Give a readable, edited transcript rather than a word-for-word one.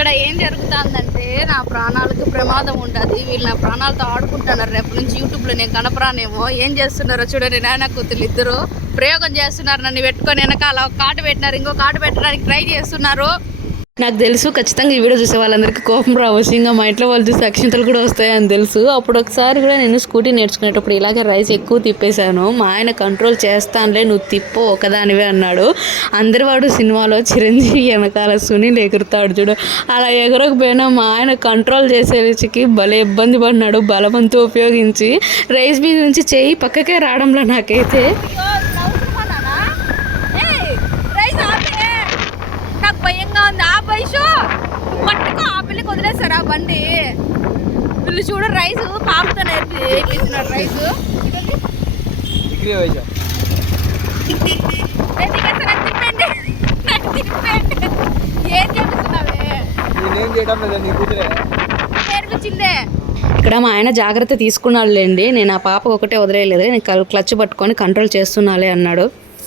ఇక్కడ ఏం జరుగుతుందంటే నా ప్రాణాలకు ప్రమాదం ఉంటుంది. వీళ్ళు నా ప్రాణాలతో ఆడుకుంటున్నారు. రేపు నుంచి యూట్యూబ్లో నేను కనపరానేమో. ఏం చేస్తున్నారో చూడండి, నాయన కూతురు ఇద్దరు ప్రయోగం చేస్తున్నారు. నన్ను పెట్టుకొని వెనకాల ఒక కాటు పెట్టినారు, ఇంకో కాటు పెట్టడానికి ట్రై చేస్తున్నారు. నాకు తెలుసు ఖచ్చితంగా ఈ వీడియో చూసే వాళ్ళందరికీ కోపం రావచ్చు. ఇంకా మా ఇంట్లో వాళ్ళు చూసి అక్షింతలు కూడా వస్తాయని తెలుసు. అప్పుడు ఒకసారి కూడా నేను స్కూటీ నేర్చుకునేటప్పుడు ఇలాగే రైస్ ఎక్కువ తిప్పేశాను. మా ఆయన కంట్రోల్ చేస్తానులే, నువ్వు తిప్పు ఒకదానివే అన్నాడు. అందరి వాడు సినిమాలో చిరంజీవి వెనకాల సునీల్ ఎగురుతాడు చూడు, అలా ఎగరకపోయినా మా ఆయన కంట్రోల్ చేసేకి భలే ఇబ్బంది పడినాడు. బలవంతో ఉపయోగించి రైస్ మీద నుంచి చేయి పక్కకే రావడంలో నాకైతే భయంగా ఉంది. ఆ పైషో పట్టుకో, ఆ పిల్లకి వదిలేస్తారా బండి. వీళ్ళు చూడ రైస్ పాపతో నేర్పిస్తున్నారు. రైస్ ఏం చేస్తున్నావే? నేర్పించిందే. ఇక్కడ మా ఆయన జాగ్రత్త తీసుకున్నాడులేండి. నేను ఆ పాప ఒకటే వదిలేయలేదు, నేను క్లచ్ పట్టుకొని కంట్రోల్ చేస్తున్నాలే అన్నాడు.